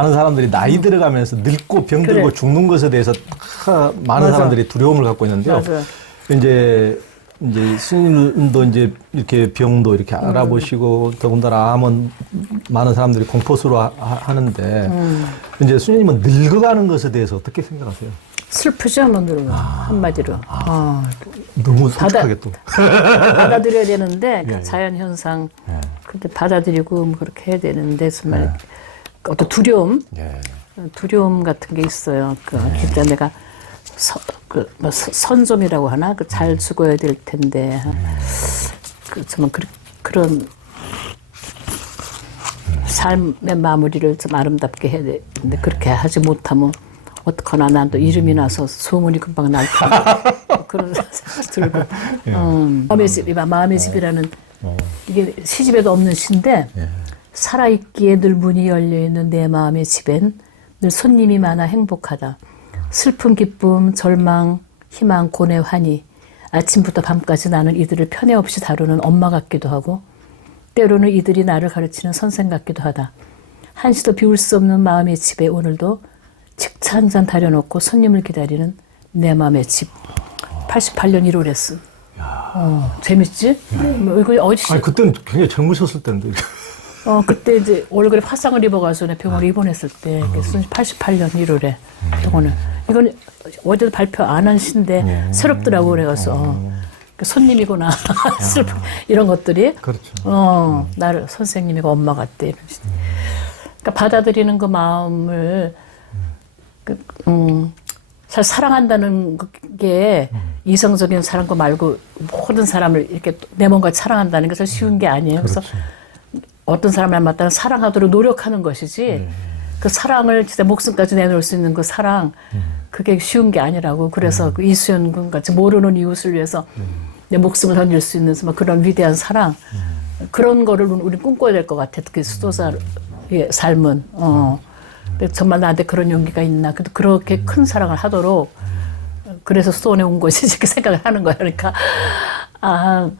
많은 사람들이 나이 들어가면서 늙고 병들고 그래. 죽는 것에 대해서 다 많은 맞아. 사람들이 두려움을 갖고 있는데요. 맞아. 이제 이제 스님도 이제 이렇게 병도 이렇게 음. 알아보시고 더군다나 암은 많은 사람들이 공포스러워 하- 하는데 음. 이제 스님은 늙어가는 것에 대해서 어떻게 생각하세요? 슬프죠, 오늘은 한마디로. 어, 너무 솔직하게 또. 받아들여야 되는데 그 예, 예. 자연 현상 예. 그렇게 받아들이고 뭐 그렇게 해야 되는데 정말 어떤 두려움, 예. 두려움 같은 게 있어요. 그 진짜 내가 서, 그, 뭐 서- 선점이라고 하나? 그 잘 죽어야 될 텐데. 그 정말 그, 그런 삶의 마무리를 좀 아름답게 해야 되는데 그렇게 하지 못하면 어떡하나? 난 또 이름이 나서 소문이 금방 날 텐데 그런 생각 들고. 음, 마음의 집, 마음의 집이라는 이게 시집에도 없는 시인데 살아있기에 늘 문이 열려있는 내 마음의 집엔 늘 손님이 많아 행복하다. 슬픔, 기쁨, 절망, 희망, 고뇌, 환희. 아침부터 밤까지 나는 이들을 편애 없이 다루는 엄마 같기도 하고 때로는 이들이 나를 가르치는 선생 같기도 하다. 한시도 비울 수 없는 마음의 집에 오늘도 직차 한 잔 다려놓고 손님을 기다리는 내 마음의 집. 88년 1월에 쓴. 어, 재밌지? 뭐 이거 어디 아니 그때는 굉장히 젊으셨을 텐데. 어, 그때 이제 얼굴에 화상을 입어가지고 내 병원에 입원했을 때, 음. 그래서 88년 1월에 병원을. 이건 어제도 발표 안한 시인데 음. 새롭더라고 그래가서 어, 그 손님이구나 슬픈 이런 것들이 그렇죠. 어 나를 선생님이고 엄마 같대 이런 시. 그러니까 받아들이는 그 마음을 그, 음, 잘 사랑한다는 게 이성적인 사랑과 말고 모든 사람을 이렇게 내 몸과 사랑한다는 게 잘 쉬운 게 아니에요. 그래서 그렇죠. 어떤 사람을 만나면 사랑하도록 노력하는 것이지 그 사랑을 진짜 목숨까지 내놓을 수 있는 그 사랑 그게 쉬운 게 아니라고 그래서 그 이수연 군 같이 모르는 이웃을 위해서 내 목숨을 던질 수 있는 뭐 그런 위대한 사랑 그런 거를 우리 꿈꿔야 될 것 같아 특히 수도사의 삶은. 어. 근데 정말 나한테 그런 용기가 있나. 그래도 그렇게 큰 사랑을 하도록 그래서 수도원에 온 것이 이렇게 생각을 하는 거야. 그러니까 아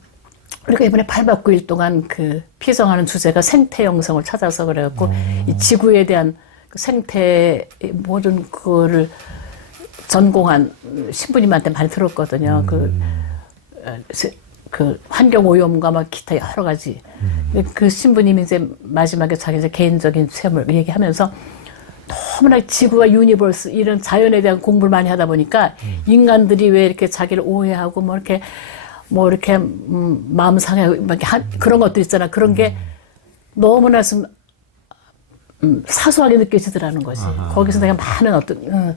그러니까 이번에 8박 9일 동안 그 피정하는 주제가 생태 영성을 찾아서 그래갖고 이 지구에 대한 그 생태 모든 그거를 전공한 신부님한테 많이 들었거든요. 그, 어, 세- 그 환경 오염과 막 기타 여러 가지. 그 신부님이 이제 마지막에 자기 이제 개인적인 체험을 얘기하면서 너무나 지구와 유니버스 이런 자연에 대한 공부를 많이 하다 보니까 인간들이 왜 이렇게 자기를 오해하고 뭐 이렇게 뭐 이렇게 음, 마음 상해하고 막 그런 것들 있잖아. 그런 게 너무나 좀 음, 사소하게 느껴지더라는 거지. 거기서 내가 많은 어떤 어,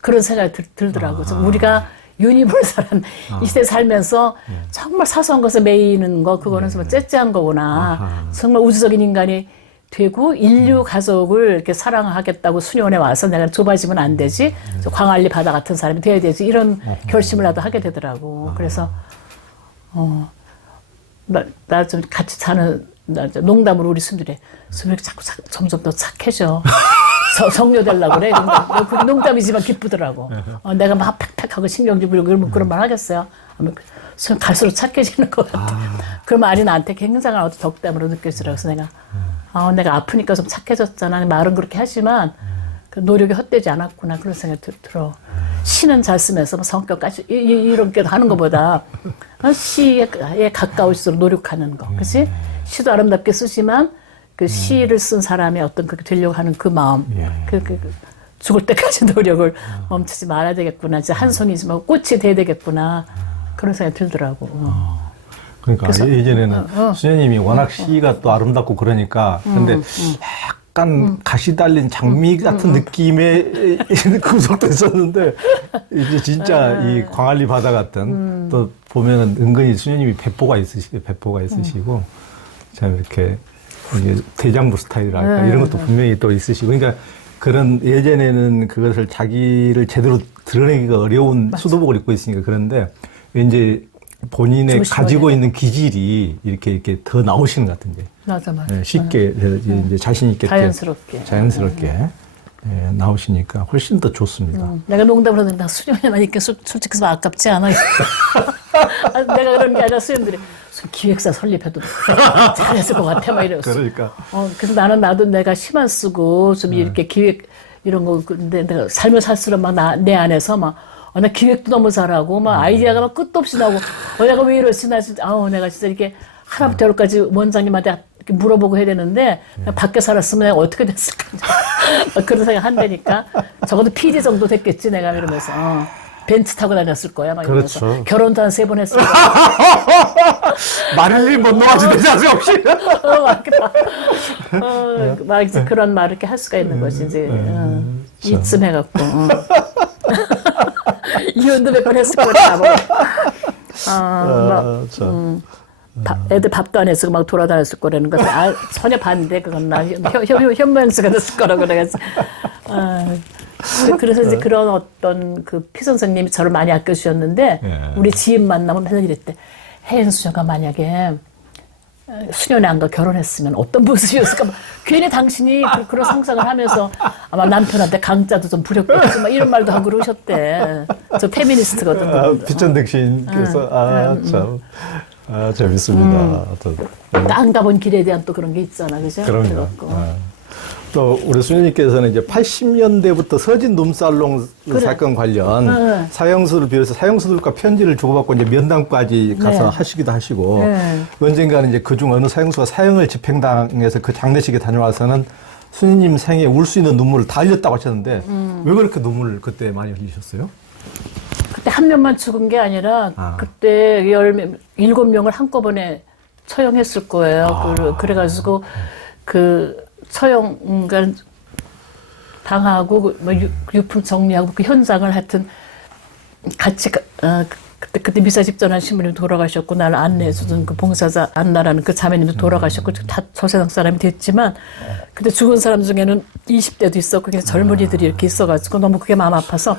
그런 생각이 들, 들더라고. 좀 우리가 유니버설한 이 시대 살면서 정말 사소한 것에 매이는 거 그거는 정말 째째한 거구나. 정말 우주적인 인간이 되고 인류 가족을 이렇게 사랑하겠다고 수련회 와서 내가 좁아지면 안 되지. 저 광안리 바다 같은 사람이 돼야 되지. 이런 결심을 나도 하게 되더라고. 그래서 어, 나, 나좀 같이 사는, 나 농담으로 우리 수미래. 수미래 자꾸 착- 점점 더 착해져. 서- 성녀 되려고 그래. 근데 뭐 그게 농담이지만 기쁘더라고. 어, 내가 막 팩팩하고 신경질 부리고 그러면 그런 말 하겠어요. 그- 수미 갈수록 착해지는 것 같아. 그 말이 나한테 굉장한 어떤 덕담으로 느껴지더라고. 그래서 내가, 아, 내가 아프니까 좀 착해졌잖아. 말은 그렇게 하지만 그 노력이 헛되지 않았구나. 그런 생각이 들- 들어. 시는 잘 쓰면서 뭐 성격까지 이- 이- 이렇게 하는 것보다 어, 시에 가까울수록 노력하는 거. 그치? 시도 아름답게 쓰지만 그 시를 쓴 사람의 어떤 그렇게 되려고 하는 그 마음. 예. 그, 그, 그 죽을 때까지 노력을 멈추지 말아야 되겠구나. 진짜 한 송이지만 꽃이 돼야 되겠구나. 그런 생각이 들더라고. 어. 그러니까 그래서- 예전에는 어. 수녀님이 워낙 시가 또 아름답고 그러니까 근데 약간 가시 달린 장미 같은 느낌의 구석도 있었는데 이제 진짜 이 광안리 바다 같은 또 보면은 은근히 수녀님이 배포가 있으시고 배포가 있으시고 참 이렇게 대장부 스타일이랄까 이런 것도 분명히 또 있으시고 그러니까 그런 예전에는 그것을 자기를 제대로 드러내기가 어려운 수도복을 입고 있으니까 그런데 이제 본인의 가지고 돼. 있는 기질이 이렇게 이렇게 더 나오시는 것 같은데 맞아, 맞아. 네, 쉽게 이제 이제 자신 있게 자연스럽게. 자연스럽게 예, 나오시니까 훨씬 더 좋습니다. 내가 농담으로 나 있게 솔- 솔직히 좀 아깝지 않아? 내가 그런 게 아니라 수련들이 기획사 설립해도 잘했을 것 같아 막 이랬어. 그러니까 어, 그래서 나는 나도 내가 시만 쓰고 좀 이렇게 기획 이런 거 근데 내가 삶을 살수록 막 내 안에서 막 어, 나 기획도 너무 잘하고 막 아이디어가 막 끝도 없이 나오고 어, 내가 왜 이러지 나 진짜 아우 내가 진짜 이렇게 하나부터 열까지 원장님한테 이렇게 물어보고 해야 되는데 밖에 살았으면 내가 어떻게 됐을까? 막 그런 생각 한다니까. 적어도 PD 정도 됐겠지 내가 이러면서. 어, 벤츠 타고 다녔을 거야 막 이러면서. 그렇죠. 결혼도 한 세 번 했을 거야 마릴린 먼로아지 되지 않으세요 혹시? 어, 막, 이렇게 막, 어, 막 이제 그런 말 이렇게 할 수가 있는 거지 이제. 어, 이쯤 해갖고 어. 이혼도 몇 번 했을 거야 뭐. 어, 막 아, 참. 밥- 애들 밥도 안 했고 막 돌아다녔을 거라는 것을 아, 전혀 반대 그건 나. 현- 현- 현면수가 됐을 거라고 그래가지고 아, 그- 그래서 이제 그런 어떤 그 피 선생님이 저를 많이 아껴주셨는데 예. 우리 지인 만나면 맨날 이랬대. 혜연 수녀가 만약에 어, 수녀네 안가 결혼했으면 어떤 모습이었을까? 막 괜히 당신이 그, 그런 상상을 하면서 아마 남편한테 강자도 좀 부렸겠지 막 이런 말도 하고 그러셨대. 저 페미니스트거든. 아, 그분도. 비천득 시인께서. 아 참. 아 재밌습니다. 또, 그러니까 안 가본 길에 대한 또 그런 게 있잖아 그죠? 그럼요. 아. 또 우리 수녀님께서는 이제 80년대부터 서진 룸살롱 사건 관련 네. 사형수를 비롯해서 사형수들과 편지를 주고받고 이제 면담까지 가서 네. 하시기도 하시고 네. 언젠가는 이제 그중 어느 사형수가 사형을 집행당해서 그 장례식에 다녀와서는 수녀님 생에 울 수 있는 눈물을 다 흘렸다고 하셨는데 음. 왜 그렇게 눈물을 그때 많이 흘리셨어요? 그때 한 명만 죽은 게 아니라 아. 그때 열 명- 일곱 명을 한꺼번에 처형했을 거예요. 아. 그, 그래가지고 그 처형 그러니까 당하고 그뭐 유- 유품 정리하고 그 현장을 하여튼 같이 가- 어, 그- 그때 그때 미사 직전한 신부님 돌아가셨고 나를 안내해주던 그 봉사자 안나라는 그 자매님도 돌아가셨고 다 저 세상 사람이 됐지만 근데 죽은 사람 중에는 20대도 있었고 그냥 젊은이들이 이렇게 있어가지고 너무 그게 마음 아파서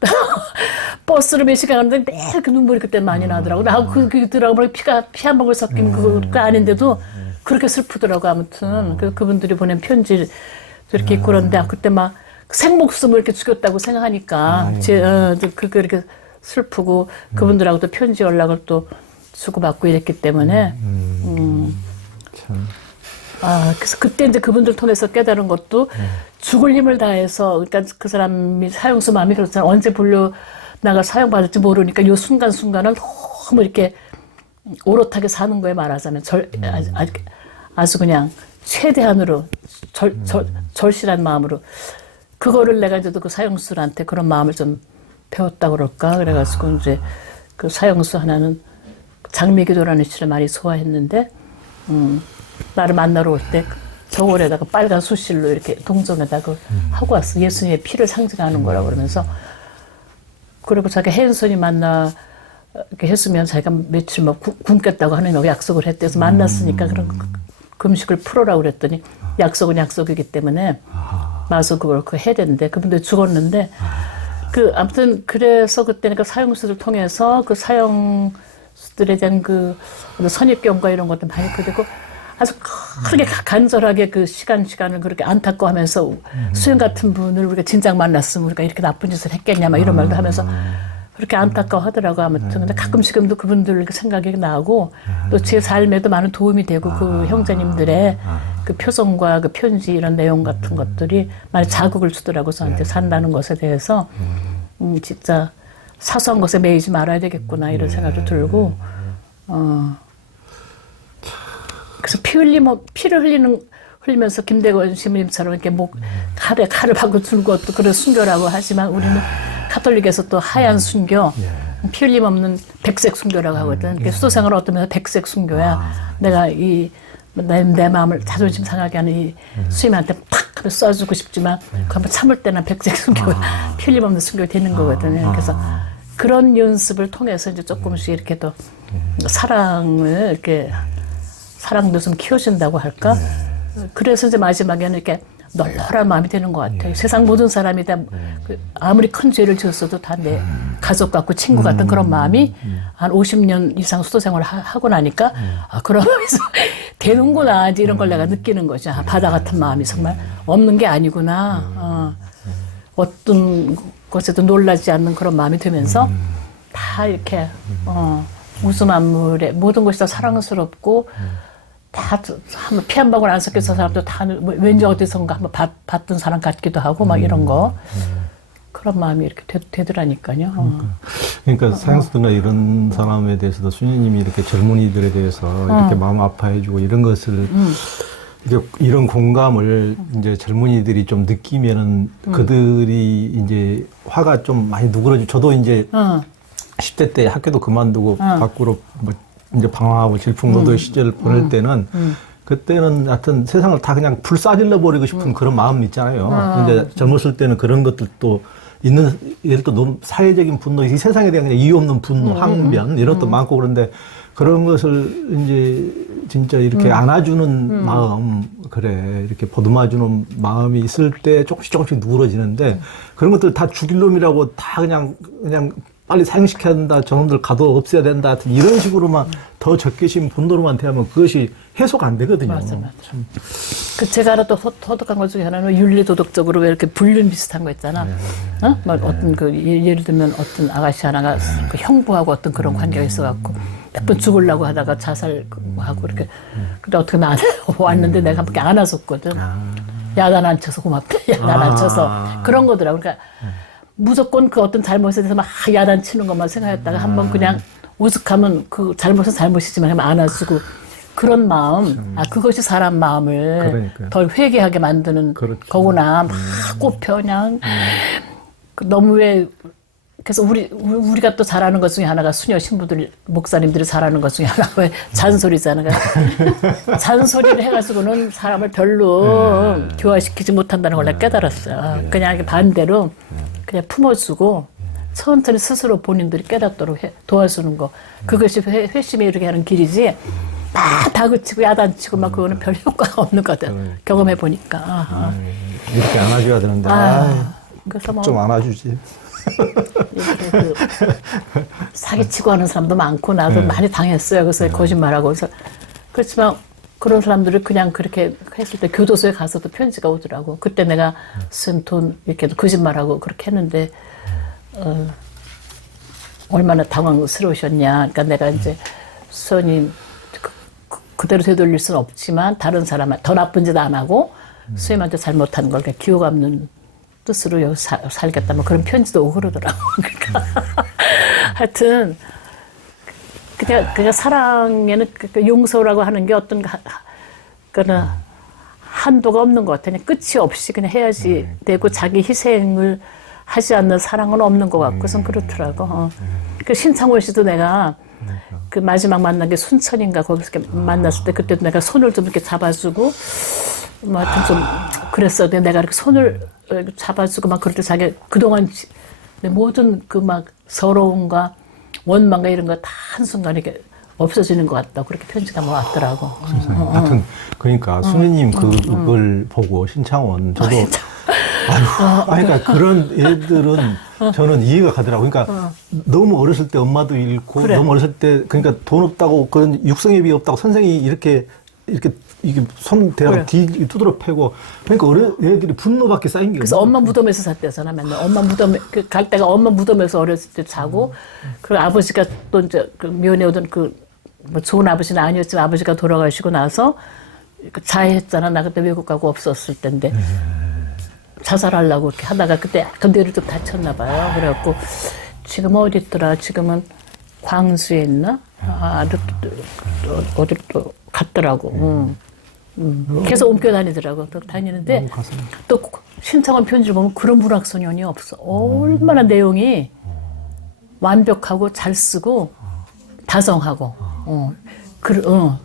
버스를 몇 시간 가는데 매일 그 눈물이 그때 많이 나더라고. 나 그, 그들하고 피가, 피 한 방울 섞인 그거 아닌데도 그렇게 슬프더라고, 아무튼. 그, 그분들이 보낸 편지 이렇게 있고 그런데 그때 막 생목숨을 이렇게 죽였다고 생각하니까 제, 어, 그게 이렇게 슬프고 그분들하고도 편지 연락을 또 주고받고 이랬기 때문에. 참. 아, 그래서 그때 이제 그분들 통해서 깨달은 것도 죽을 힘을 다해서, 그러니까 그 사람이 사형수 마음이 그렇잖아. 언제 불려 나가 사형받을지 모르니까 요 순간순간을 너무 이렇게 오롯하게 사는 거에 말하자면 절, 아주, 아주, 아주 그냥 최대한으로 절, 절, 절실한 마음으로. 그거를 내가 이제 그 사형수한테 그런 마음을 좀 배웠다 그럴까. 그래가지고 이제 그 사형수 하나는 장미기도라는 시를 많이 소화했는데, 음, 나를 만나러 올 때 저울에다가 빨간 수실로 이렇게 동전에다가 하고 왔어. 예수님의 피를 상징하는 거라고 그러면서. 그리고 자기 혜은선이 만나 이렇게 했으면 자기가 며칠 뭐 굶- 굶겠다고 하느냐고 약속을 했대서 만났으니까 그런 그- 금식을 풀어라고 그랬더니 약속은 약속이기 때문에 마서 그걸 그 해야 되는데 그분들 죽었는데 그 아무튼 그래서 그때는 그 사형수들 통해서 그 사형수들에 대한 그 선입견과 이런 것도 많이 그리고 아주 크게 간절하게 그 시간 시간을 그렇게 안타까워 하면서 수영 같은 분을 우리가 진작 만났으면 우리가 이렇게 나쁜 짓을 했겠냐 막 이런 말도 하면서 그렇게 안타까워 하더라고 아무튼. 근데 가끔씩은 또 그분들 그 생각이 나고 또 제 삶에도 많은 도움이 되고 그 형제님들의 그 표정과 그 편지 이런 내용 같은 것들이 많이 자극을 주더라고 저한테 산다는 것에 대해서. 음. 진짜 사소한 것에 매이지 말아야 되겠구나 이런 생각도 들고 어 그래서 피 흘리면 뭐, 피를 흘리는 흘리면서 김대건 신부님처럼 이렇게 목 칼에 칼을 박고 준 것도 그런 순교라고 하지만 우리는 카톨릭에서 또 하얀 순교, 피 흘림 없는 백색 순교라고 하거든. 그러니까 수도생활을 어떤 면에서 백색 순교야. 내가 이 내, 내 마음을 자존심 상하게 하는 이 수임한테 팍 하고 쏴주고 싶지만 그 한번 참을 때는 백색 순교, 피 흘림 없는 순교가 되는 거거든요. 그래서 그런 연습을 통해서 이제 조금씩 이렇게 또 사랑을 이렇게 사랑도 좀 키워준다고 할까? 그래서 이제 마지막에는 이렇게 널널한 마음이 되는 것 같아요. 세상 모든 사람이 다 그 아무리 큰 죄를 지었어도 다 내 가족 같고 친구 같은 그런 마음이 한 50년 이상 수도 생활을 하- 하고 나니까 아, 그런 마음에서 되는구나 이제 이런 걸 내가 느끼는 거죠. 아, 바다 같은 마음이 정말 없는 게 아니구나. 어. 어떤 것에도 놀라지 않는 그런 마음이 들면서 다 이렇게 어, 웃음 안물에 모든 것이 다 사랑스럽고 다 한번 피 한 방울 안 섞여서 사람도 다뭐 왠지 어디선가 한번 봤, 봤던 사람 같기도 하고 막 이런 거 그런 마음이 이렇게 되, 더라니까요 어. 그러니까 사양수나 이런 사람에 대해서도 수녀님이 이렇게 젊은이들에 대해서 이렇게 마음 아파해주고 이런 것을 이게 이런 공감을 이제 젊은이들이 좀 느끼면은 그들이 이제 화가 좀 많이 누그러지. 저도 이제 어. 10대 때 학교도 그만두고 밖으로 뭐 이제 방황하고 질풍노도의 시절을 보낼 때는 그때는 하여튼 세상을 다 그냥 불사질러 버리고 싶은 그런 마음 있잖아요. 이제 젊었을 때는 그런 것들도 있는 예를 들어 너무 사회적인 분노, 이 세상에 대한 그냥 이유 없는 분노, 항변 이런 것도 많고 그런데 그런 것을 이제 진짜 이렇게 안아주는 마음 그래 이렇게 보듬어주는 마음이 있을 때 조금씩 조금씩 누그러지는데 그런 것들 다 죽일 놈이라고 다 그냥 그냥 빨리 사형시켜야 된다 저놈들 가도 없애야 된다 하여튼 이런 식으로만 더 적개심 분노로만 대하면 그것이 해소가 안 되거든요. 맞아, 맞아. 그 제가 알아 또 소- 소득한 것 중에 하나는 윤리도덕적으로 왜 이렇게 불륜 비슷한 거 있잖아. 어? 뭐 어떤 그 예- 예를 들면 어떤 아가씨 하나가 그 형부하고 어떤 그런 관계가 있어갖고 몇 번 죽으려고 하다가 자살하고 이렇게. 근데 어떻게 나 왔는데 내가 밖에 안아줬거든. 야단 안 쳐서 고맙다. 야단 안 쳐서 그런 거더라고. 그러니까 무조건 그 어떤 잘못에 대해서 막 야단 치는 것만 생각했다가 한번 그냥 우습하면 그 잘못은 잘못이지만 하면 안아주고 그런 마음, 아 그것이 사람 마음을 그러니까요. 덜 회개하게 만드는 그렇죠. 거구나. 막 꼽혀 그냥 그 너무 왜 그래서 우리 우- 우리가 또 잘하는 것 중에 하나가 수녀 신부들 목사님들이 잘하는 것 중에 하나가 왜 잔소리잖아. 그러니까 잔소리를 해가지고는 사람을 별로 교화시키지 못한다는 걸 내가 깨달았어요. 그냥 이렇게 반대로 그냥 품어주고 천천히 스스로 본인들이 깨닫도록 해- 도와주는 거 그것이 회, 회심이 이렇게 하는 길이지. 막 다그치고 야단치고 막 그거는 별 효과가 없는 거든 경험해 보니까. 아, 이렇게 안아줘야 되는데 아. 아, 그래서 뭐 좀 안아주지. 그 사기치고 하는 사람도 많고 나도 많이 당했어요. 그래서 거짓말하고 그래서 그렇지만 그런 사람들을 그냥 그렇게 했을 때 교도소에 가서도 편지가 오더라고. 그때 내가 쓴 돈 이렇게 거짓말하고 그렇게 했는데 어, 얼마나 당황스러우셨냐. 그러니까 내가 이제 수원이 그, 그- 그대로 되돌릴 수는 없지만 다른 사람 더 나쁜 짓 안 하고 수임한테 잘못한 걸 기억 없는 뜻으로 여기 사- 살겠다 뭐 그런 편지도 오고 그러더라고. 그러니까 하여튼 그냥 그냥 사랑에는 그- 그 용서라고 하는 게 어떤 가- 그는 한도가 없는 것 같아. 그냥 끝이 없이 그냥 해야지 되고 자기 희생을 하지 않는 사랑은 없는 것 같고선 그렇더라고. 어. 그 신창원 씨도 내가 그 마지막 만난 게 순천인가 거기서 이렇게 만났을 때 그때도 내가 손을 좀 이렇게 잡아주고 뭐 하여튼 좀 그랬어. 근데 내가 이렇게 손을 잡아주고 막 그럴 때 자기 그동안 지- 내 모든 그 막 서러움과 원망과 이런 거 다 한순간에 이렇게 없어지는 것 같다. 그렇게 편지가 뭐 왔더라고. 어, 하여튼 그러니까 수녀님 그걸 보고 신창원 저도 아유, 아니, 그러니까 그런 애들은 저는 이해가 가더라고요. 그러니까 너무 어렸을 때 엄마도 잃고 그래. 너무 어렸을 때 그러니까 돈 없다고 그런 육성앱이 없다고 선생이 이렇게 이렇게 이게 손 대고 그래. 뒤 두드러 패고 그러니까 어려 애들이 분노밖에 쌓인 게 그래서 없는 엄마 무덤에서 샀대잖아 맨날. 엄마 무덤에 그 갈 때가 엄마 무덤에서 어렸을 때 자고 그리고 아버지가 또 이제 그 면회 오던 그뭐 좋은 아버지는 아니었지만 아버지가 돌아가시고 나서 그 자해했잖아. 나 그때 외국 가고 없었을 때인데. 자살하려고 이렇게 하다가 그때 약간 뇌를 좀 다쳤나 봐요. 그래갖고 지금 어디 있더라? 지금은 광주에 있나? 아 또, 또, 또 어디 또 갔더라고. 응. 음. 계속 옮겨 다니더라고. 또 다니는데 또 신청한 편지를 보면 그런 문학소년이 없어. 얼마나 내용이 완벽하고 잘 쓰고 다정하고. 어. 그, 어.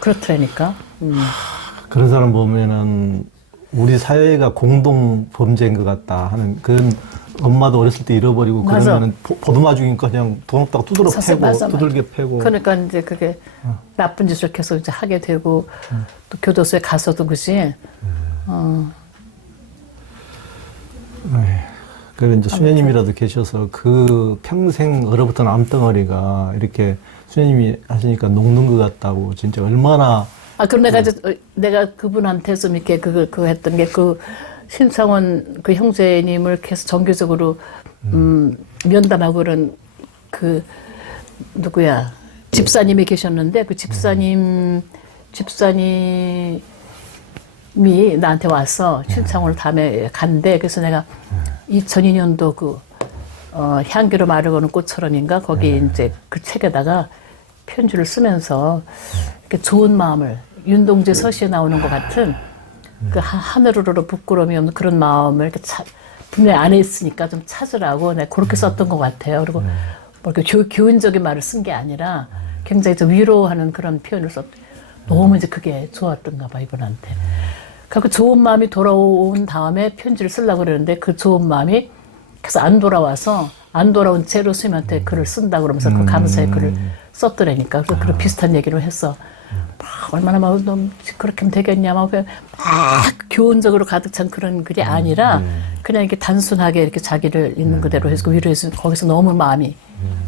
그렇더라니까. 음. 그런 사람 보면은 우리 사회가 공동 범죄인 것 같다 하는 그런 엄마도 어렸을 때 잃어버리고 맞아. 그러면은 보- 보듬어 주니까 그냥 돈 없다고 두드러 패고 맞아, 맞아. 두들겨 패고 그러니까 이제 그게 나쁜 짓을 계속 이제 하게 되고 또 교도소에 가서도 그지. 어. 그래 이제 수녀님이라도 계셔서 그 평생 얼어붙은 암덩어리가 이렇게 수녀님이 하시니까 녹는 것 같다고 진짜 얼마나 아, 그럼 네. 내가 이제 어, 내가 그분한테 좀 이렇게 그, 그 했던 게그 신창원 그 형제님을 계속 정기적으로 음, 면담하고 그런 그 누구야 집사님이 계셨는데 그 집사님 집사님이 나한테 와서 신창원을 다음에 간대. 그래서 내가 2002년도 그 어, 향기로 마르고는 꽃처럼인가? 거기 이제 그 책에다가 편지를 쓰면서 이렇게 좋은 마음을 윤동재 서시에 나오는 것 같은 그 하- 하늘으로 부끄러움이 없는 그런 마음을 이렇게 차, 분명히 안에 있으니까 좀 찾으라고 내가 그렇게 썼던 것 같아요. 그리고 뭐 이렇게 교, 교훈적인 말을 쓴 게 아니라 굉장히 좀 위로하는 그런 표현을 썼. 너무 이제 그게 좋았던가 봐 이분한테. 그 좋은 마음이 돌아온 다음에 편지를 쓰려고 그러는데 그 좋은 마음이 그래서 안 돌아와서 안 돌아온 채로 스님한테 글을 쓴다 그러면서 그 감사의 글을 썼더라니까. 그래서 그런 비슷한 얘기를 했어. 막 얼마나 막 너무 그렇게 하면 되겠냐. 막, 그냥 막 교훈적으로 가득 찬 그런 글이 아니라 그냥 이렇게 단순하게 이렇게 자기를 있는 그대로 해서 위로해서 거기서 너무 마음이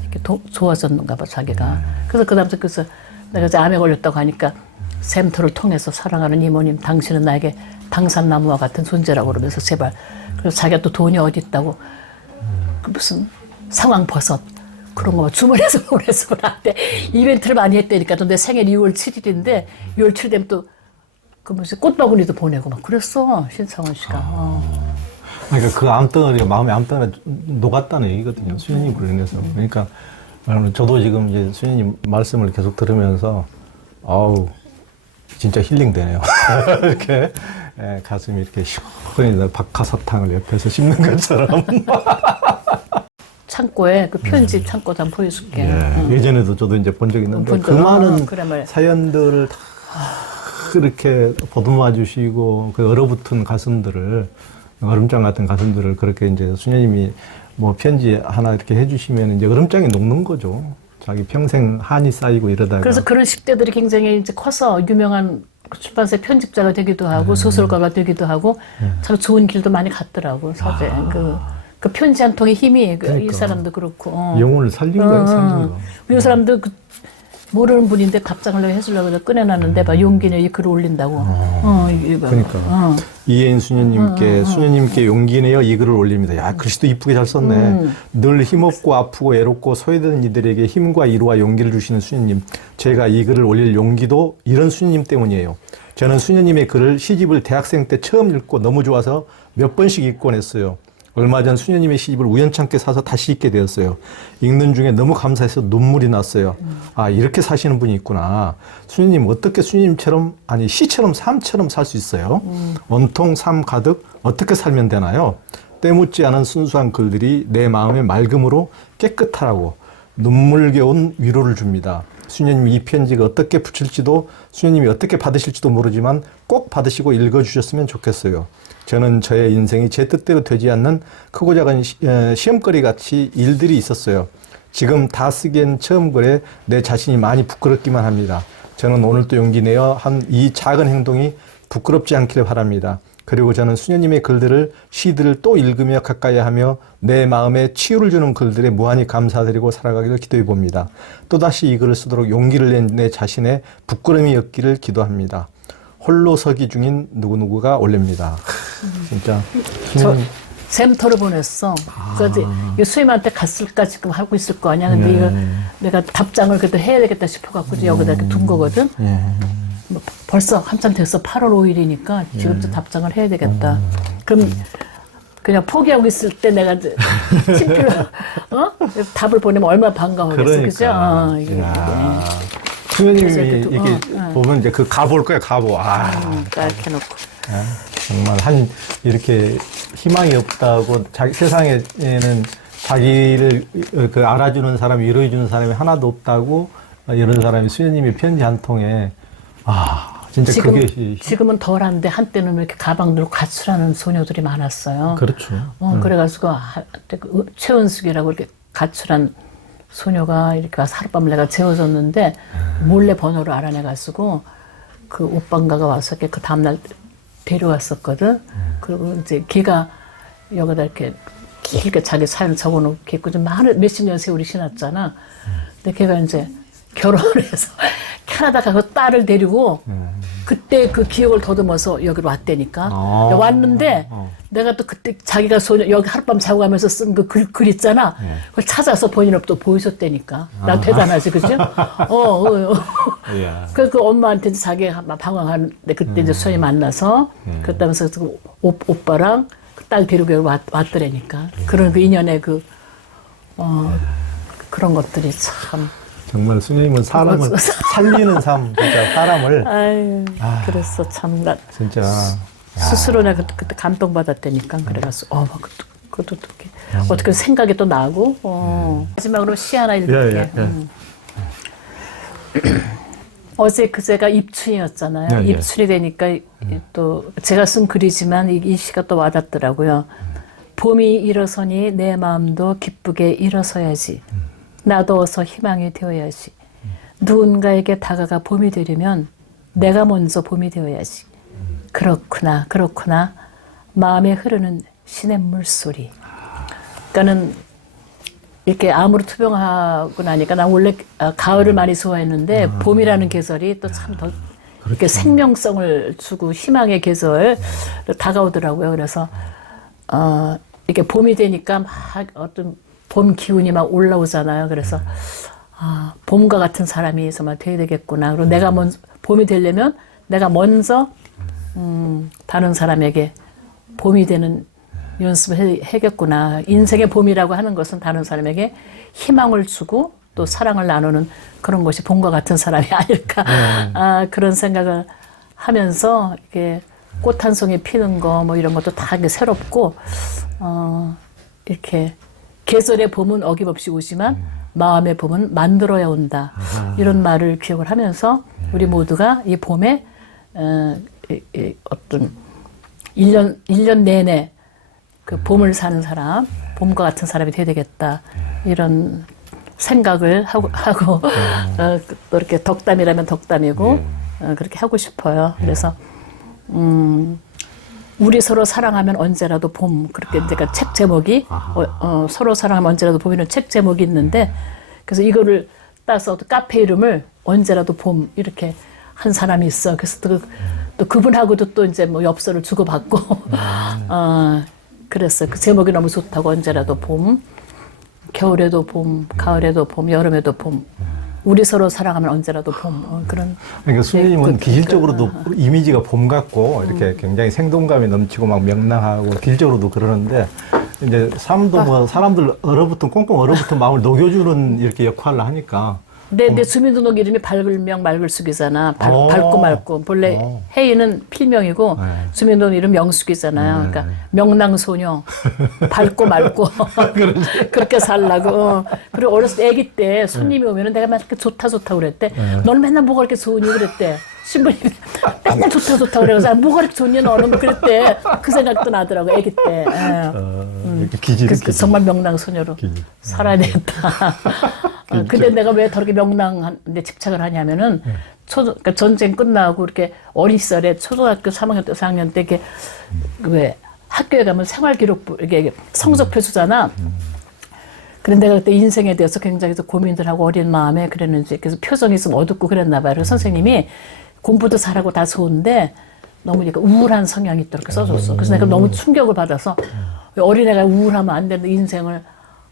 이렇게 도- 좋아졌는가 봐 자기가. 그래서 그 다음부터 그래서 내가 이제 암에 걸렸다고 하니까 샘터를 통해서 사랑하는 이모님 당신은 나에게 당산나무와 같은 존재라고 그러면서 제발. 그래서 자기가 또 돈이 어디 있다고. 그 무슨 상황 버섯 그런 거 주문해서 보내서 나한테 이벤트를 많이 했다니까 또내 생일 2월 7일인데 2월 7일 되면 또그 무슨 꽃바구니도 보내고 막 그랬어 신성원 씨가 어. 그러니까 그 암덩어리가 마음의 암덩어리가 녹았다는 얘기거든요. 수녀님으로 인해서. 그러니까 저도 지금 이제 수녀님 말씀을 계속 들으면서 아우 진짜 힐링되네요. 이렇게 예, 가슴이 이렇게 시원히 박하사탕을 옆에서 씹는 것처럼. 창고에 그 편지 창고도 한번 보여줄게 예, 예전에도 저도 이제 본 적이 있는데 본그 적- 많은 아, 그래 말이야. 사연들을 다 그렇게 보듬어 주시고 그 얼어붙은 가슴들을 얼음장 같은 가슴들을 그렇게 이제 수녀님이 뭐 편지 하나 이렇게 해주시면 이제 얼음장이 녹는 거죠. 자기 평생 한이 쌓이고 이러다가. 그래서 그런 10대들이 굉장히 이제 커서 유명한 그 출판사의 편집자가 되기도 하고 소설가가 되기도 하고 참 좋은 길도 많이 갔더라고 사제 그, 그 편지 한 통의 힘이 그, 이 그러니까. 사람도 그렇고 어. 영혼을 살린 거예요, 살린 거. 이 사람도 그 모르는 분인데 답장을 해주려고 해서 꺼내놨는데 봐 용기내 이 글을 올린다고 어, 이거 그러니까. 어. 이혜인 수녀님께 수녀님께 용기 내어 이 글을 올립니다. 야 글씨도 이쁘게 잘 썼네. 음. 늘 힘없고 아프고 애롭고 소외되는 이들에게 힘과 위로와 용기를 주시는 수녀님. 제가 이 글을 올릴 용기도 이런 수녀님 때문이에요. 저는 수녀님의 글을 시집을 대학생 때 처음 읽고 너무 좋아서 몇 번씩 읽곤 했어요. 얼마 전 수녀님의 시집을 우연찮게 사서 다시 읽게 되었어요. 읽는 중에 너무 감사해서 눈물이 났어요. 아, 이렇게 사시는 분이 있구나. 수녀님, 어떻게 수녀님처럼, 아니, 시처럼 삶처럼 살 수 있어요? 온통 삶 가득 어떻게 살면 되나요? 때묻지 않은 순수한 글들이 내 마음의 맑음으로 깨끗하라고 눈물겨운 위로를 줍니다. 수녀님이 이 편지가 어떻게 붙일지도 수녀님이 어떻게 받으실지도 모르지만 꼭 받으시고 읽어주셨으면 좋겠어요. 저는 저의 인생이 제 뜻대로 되지 않는 크고 작은 시, 에, 시험거리 같이 일들이 있었어요. 지금 다 쓰기엔 처음 글에 내 자신이 많이 부끄럽기만 합니다. 저는 오늘 또 용기 내어 한 이 작은 행동이 부끄럽지 않기를 바랍니다. 그리고 저는 수녀님의 글들을 시들을 또 읽으며 가까이 하며 내 마음에 치유를 주는 글들에 무한히 감사드리고 살아가기를 기도해 봅니다. 또다시 이 글을 쓰도록 용기를 낸 내 자신의 부끄러움이 없기를 기도합니다. 홀로 서기 중인 누구누구가 올립니다. 진짜 저 샘터를 보냈어. 그래서 이 수임한테 갔을까 지금 하고 있을 거 아니야. 근데 이거 내가 답장을 그래도 해야 되겠다 싶어갖고 이제 여기다 이렇게 둔 거거든. 예. 뭐 벌써 한참 됐어. 8월 5일이니까 지금부터 답장을 해야 되겠다. 그럼 그냥 포기하고 있을 때 내가 이제 친필로 어? 답을 보내면 얼마나 반가워겠어. 그죠? 어, 이게, 야. 이게. 수녀님이 그래서 이렇게 어, 어. 보면 이제 그 가볼 거야 가보. 아 음, 딱 해놓고. 정말 한 이렇게 희망이 없다고 자기 세상에는 자기를 그 알아주는 사람, 위로해 주는 사람이 하나도 없다고 이런 사람이 수녀님의 편지 한 통에 아 진짜 지금, 그게 시- 지금은 덜한데 한때는 이렇게 가방 들고 가출하는 소녀들이 많았어요. 그렇죠. 어, 그래가지고 한때 그 의- 최은숙이라고 이렇게 가출한 소녀가 이렇게 와서 하룻밤을 내가 재워줬는데 몰래 번호를 알아내가지고 그 오빠인가가 와서 이렇게 그 다음날 데려왔었거든. 그리고 이제 걔가 여기다 이렇게 길게 자기 사연 적어놓겠고 좀 많은 몇십 년 세월이 지났잖아. 근데 걔가 이제 결혼을 해서 캐나다 가서 딸을 데리고 그때 그 기억을 더듬어서 여기로 왔다니까. 아. 왔는데 어. 내가 또 그때 자기가 소녀 여기 하룻밤 자고 가면서 쓴 그 글 글 있잖아. 그걸 찾아서 본인 앞도 보여줬다니까. 나 대단하지, 그죠? 어, 어, 어. 그, 그 엄마한테 이제 자기가 막 방황하는데 그때 이제 수현이 만나서 그랬다면서 그 오, 오빠랑 그 딸 데리고 여기 왔, 왔더라니까. 그런 그 인연의 그, 어, 그런 것들이 참. 정말 스님은 사람을 살리는 삶, 진짜 사람을 아유, 그랬어. 참, 나 진짜 스스로 내가 그때, 그때 감동받았다니까. 그래가지고, 어, 막 그것도, 그것도 어떻게, 어떻게 생각이 또 나고, 어. 마지막으로 시 하나 읽을게. 예, 예, 예. 음. 어제 그제가 입춘이었잖아요. 네, 예. 입춘이 되니까 이- 또 제가 쓴 글이지만 이, 이 시가 또 와닿더라고요. 봄이 일어서니 내 마음도 기쁘게 일어서야지. 나도 어서 희망이 되어야지. 누군가에게 다가가 봄이 되려면 내가 먼저 봄이 되어야지. 그렇구나, 그렇구나. 마음에 흐르는 신의 물소리. 그러니까는 이렇게 암으로 투병하고 나니까 나 원래 아, 가을을 많이 좋아했는데 봄이라는 계절이 또 참 더 이렇게 생명성을 주고 희망의 계절 다가오더라고요. 그래서 어 이렇게 봄이 되니까 막 어떤 봄 기운이 막 올라오잖아요. 그래서 아 봄과 같은 사람이 정말 돼야 되겠구나. 그리고 내가 먼저 봄이 되려면 내가 먼저 음, 다른 사람에게 봄이 되는 연습을 해, 해겠구나. 인생의 봄이라고 하는 것은 다른 사람에게 희망을 주고 또 사랑을 나누는 그런 것이 봄과 같은 사람이 아닐까. 아, 그런 생각을 하면서 이게 꽃 한 송이 피는 거 뭐 이런 것도 다 새롭고, 어, 이렇게 계절의 봄은 어김없이 오지만 마음의 봄은 만들어야 온다. 이런 말을 기억을 하면서 우리 모두가 이 봄에 어, 어떤 일년일 년 내내 그 봄을 사는 사람, 봄과 같은 사람이 돼야 되겠다. 이런 생각을 하고, 하고 어, 또 이렇게 덕담이라면 덕담이고, 어, 그렇게 하고 싶어요. 그래서, 음, 우리 서로 사랑하면 언제라도 봄. 그렇게 이제 그책 제목이, 어, 어, 서로 사랑하면 언제라도 봄이라는 책 제목이 있는데, 그래서 이거를 따서 또 카페 이름을 언제라도 봄. 이렇게 한 사람이 있어. 그래서 또, 그- 또 그분하고도 또 이제 뭐 엽서를 주고받고, 어, 그랬어요. 그 제목이 너무 좋다고 언제라도 봄. 겨울에도 봄, 가을에도 봄, 여름에도 봄. 우리 서로 사랑하면 언제라도 봄. 어, 그런. 그러니까 스님은 그- 기질적으로도 이미지가 봄 같고 이렇게 음. 굉장히 생동감이 넘치고 막 명랑하고 기질적으로도 그러는데 이제 삶도 아. 뭐 사람들 얼어붙은 꽁꽁 얼어붙은 마음을 녹여주는 이렇게 역할을 하니까 내, 내 주민등록 이름이 밝을명 말글숙이잖아. 밝, 어. 밝고 맑고. 본래 어. 혜인은 필명이고 네. 주민등록 이름 명숙이잖아요. 그러니까 명랑소녀. 밝고 맑고. 그렇게 살라고. 어. 그리고 어렸을 때 아기 때 손님이 오면은 내가 막 이렇게 좋다 좋다 그랬대. 너는 맨날 뭐가 이렇게 좋으니 그랬대. 신부님이 맨날 좋다 좋다 그래서 아, 뭐가 이렇게 좋니 너는 그랬대. 그 생각도 나더라고 아기 때. 예. 어, 이렇게 기질 그, 기질. 정말 명랑소녀로 기질. 살아야 되겠다. 어, 근데 내가 왜 저렇게 명랑한데 집착을 하냐면은 초, 그러니까 전쟁 끝나고 이렇게 어린 시절에 초등학교 3학년 때 4학년 때 이렇게 왜 학교에 가면 생활 기록부 이게 성적표 주잖아. 그런데 내가 그때 인생에 대해서 굉장히 또 고민들 하고 어린 마음에 그랬는지 그래서 표정이 좀 어둡고 그랬나 봐요. 그래서 선생님이 공부도 잘하고 다 좋은데 너무 약간 우울한 성향이 있다 이렇게 써줬어. 그래서 내가 너무 충격을 받아서 왜 어린애가 우울하면 안 되는 인생을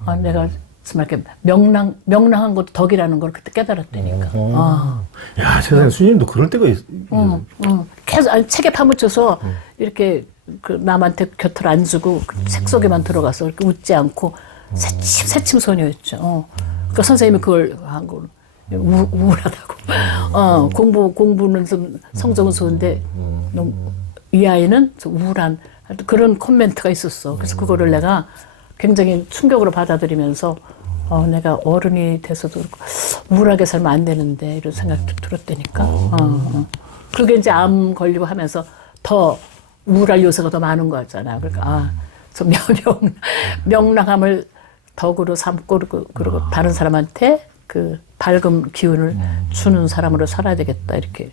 아, 내가 이렇게 명랑 명랑한 것도 덕이라는 걸 그때 깨달았다니까. 아. 야 세상에 스님도 그럴 때가 있. 응, 응. 계속 아니, 책에 파묻혀서 이렇게 그 남한테 곁을 안 주고 그책 속에만 들어가서 이렇게 웃지 않고 새침 새침 소녀였죠. 어. 그러니까 선생님이 그걸 한 거. 우, 우울하다고. 어, 공부 공부는 좀 성적은 좋은데 너무 이 아이는 좀 우울한 그런 코멘트가 있었어. 그래서 그거를 내가 굉장히 충격으로 받아들이면서 어, 내가 어른이 돼서도 그렇고 우울하게 살면 안 되는데 이런 생각도 들었다니까. 어, 어. 그게 이제 암 걸리고 하면서 더 우울할 요소가 더 많은 거잖아. 그러니까 아, 좀 명, 명, 명랑함을 덕으로 삼고 그리고, 그리고 다른 사람한테 그 밝은 기운을 주는 사람으로 살아야 되겠다 이렇게